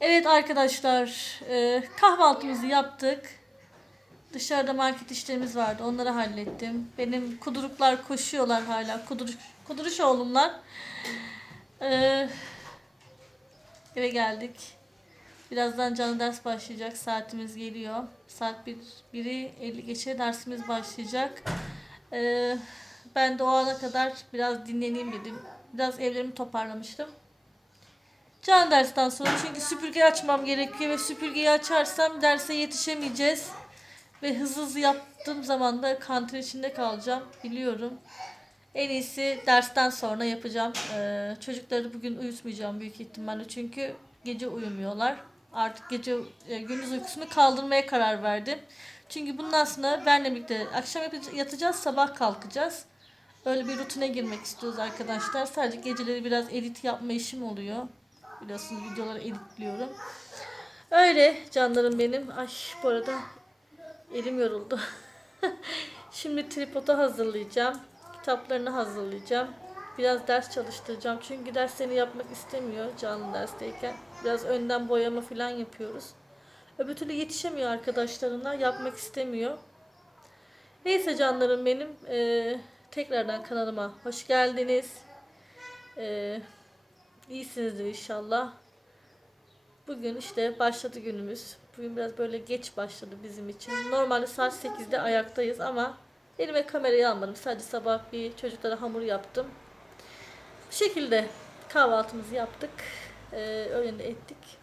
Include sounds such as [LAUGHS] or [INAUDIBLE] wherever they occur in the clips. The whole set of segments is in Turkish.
Evet arkadaşlar, e, kahvaltımızı yaptık. Dışarıda market işlerimiz vardı, onları hallettim. Benim kuduruklar koşuyorlar hala, kuduruş, kuduruş oğlumlar. E, eve geldik. Birazdan canlı ders başlayacak, saatimiz geliyor. Saat 1, 1'i 50 geçe dersimiz başlayacak. E, ben de o ana kadar biraz dinleneyim dedim. Biraz evlerimi toparlamıştım. Can dersten sonra çünkü süpürge açmam gerekiyor ve süpürgeyi açarsam derse yetişemeyeceğiz. Ve hızlı hızlı yaptığım zaman da kantin içinde kalacağım biliyorum. En iyisi dersten sonra yapacağım. Ee, çocukları bugün uyutmayacağım büyük ihtimalle çünkü gece uyumuyorlar. Artık gece e, gündüz uykusunu kaldırmaya karar verdim. Çünkü bundan sonra benle birlikte akşam yatacağız, sabah kalkacağız. Öyle bir rutine girmek istiyoruz arkadaşlar. Sadece geceleri biraz edit yapma işim oluyor. Biliyorsunuz videoları editliyorum. Öyle canlarım benim. Ay bu arada elim yoruldu. [LAUGHS] Şimdi tripodu hazırlayacağım. Kitaplarını hazırlayacağım. Biraz ders çalıştıracağım. Çünkü derslerini yapmak istemiyor canlı dersteyken. Biraz önden boyama falan yapıyoruz. Öbür türlü yetişemiyor arkadaşlarına. Yapmak istemiyor. Neyse canlarım benim. Ee, tekrardan kanalıma hoş geldiniz. Ee, İyisinizdir inşallah. Bugün işte başladı günümüz. Bugün biraz böyle geç başladı bizim için. Normalde saat 8'de ayaktayız ama elime kamerayı almadım. Sadece sabah bir çocuklara hamur yaptım. Bu şekilde kahvaltımızı yaptık. Ee, öğlen de ettik.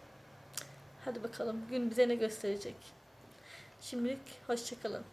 Hadi bakalım gün bize ne gösterecek. Şimdilik hoşçakalın.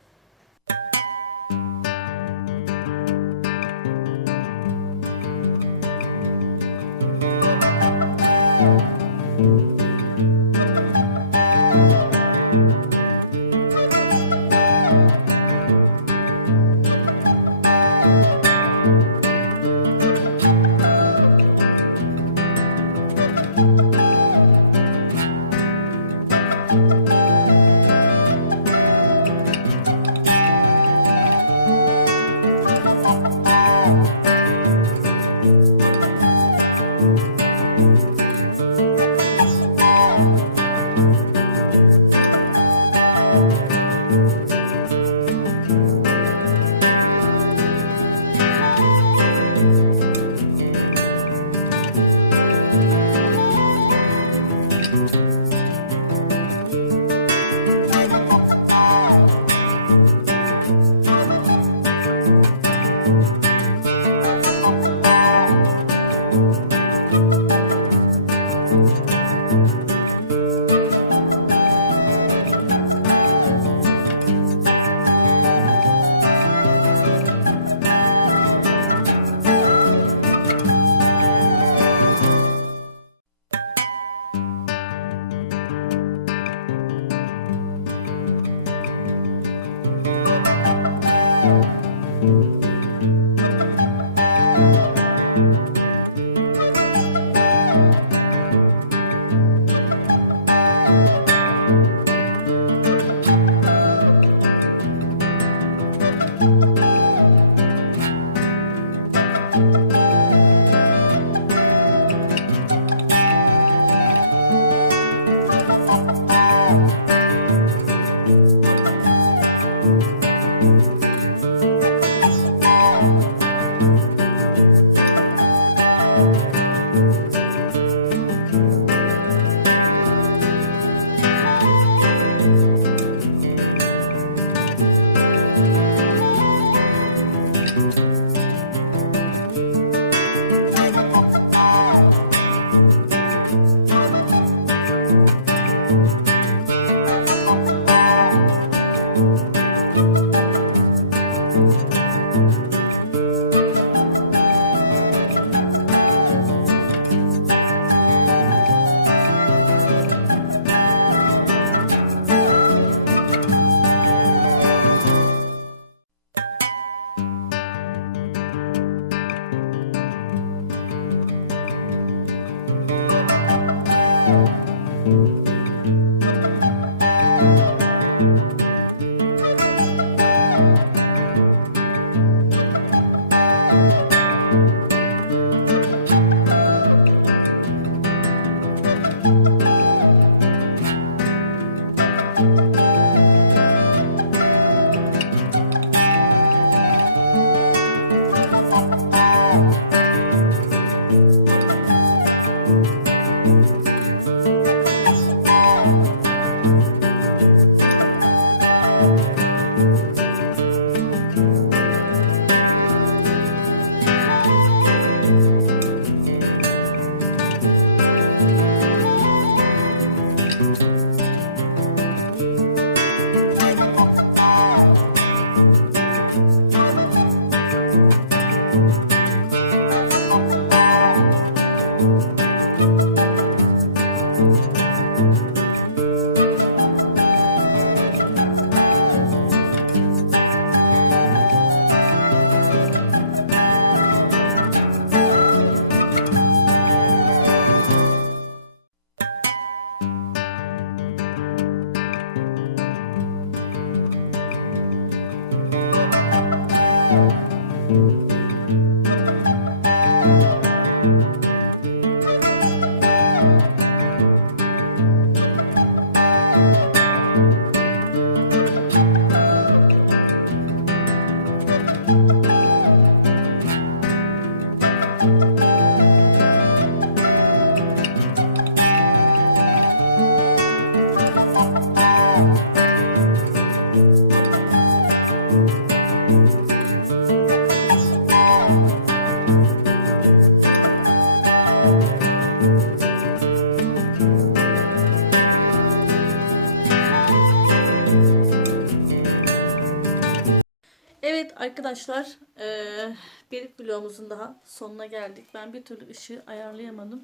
Evet arkadaşlar eee, bir vlogumuzun daha sonuna geldik. Ben bir türlü ışığı ayarlayamadım.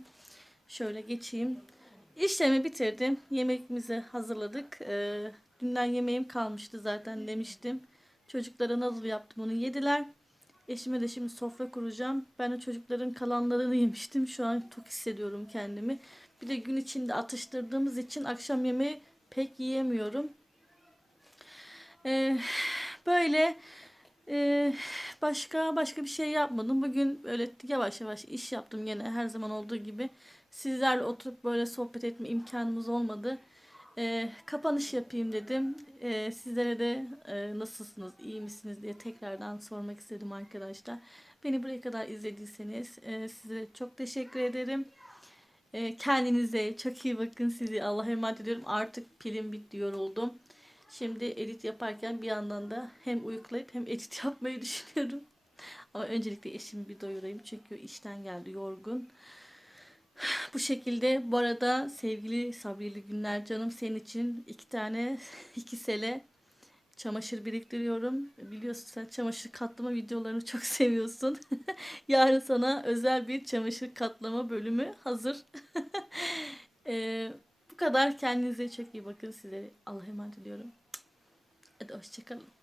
Şöyle geçeyim. İşlemi bitirdim. Yemeğimizi hazırladık. Eee, dünden yemeğim kalmıştı zaten demiştim. Çocuklara nasıl yaptım onu yediler. Eşime de şimdi sofra kuracağım. Ben de çocukların kalanlarını yemiştim. Şu an tok hissediyorum kendimi. Bir de gün içinde atıştırdığımız için akşam yemeği pek yiyemiyorum. Eee, böyle ee, başka başka bir şey yapmadım. Bugün böyle yavaş yavaş iş yaptım yine her zaman olduğu gibi. Sizlerle oturup böyle sohbet etme imkanımız olmadı. Ee, kapanış yapayım dedim. Ee, sizlere de e, nasılsınız, iyi misiniz diye tekrardan sormak istedim arkadaşlar. Beni buraya kadar izlediyseniz e, size çok teşekkür ederim. E, kendinize çok iyi bakın. Sizi Allah'a emanet ediyorum. Artık pilim bitti, yoruldum. Şimdi edit yaparken bir yandan da hem uyuklayıp hem edit [LAUGHS] yapmayı düşünüyorum. Ama öncelikle eşimi bir doyurayım çünkü işten geldi yorgun. [LAUGHS] Bu şekilde bu arada sevgili Sabrili Günler canım senin için iki tane [LAUGHS] iki sele çamaşır biriktiriyorum. Biliyorsun sen çamaşır katlama videolarını çok [LAUGHS] seviyorsun. Yarın sana özel bir çamaşır katlama bölümü hazır. Ee, bu kadar kendinize çok iyi bakın. Size Allah'a emanet ediyorum. Hadi hoşçakalın.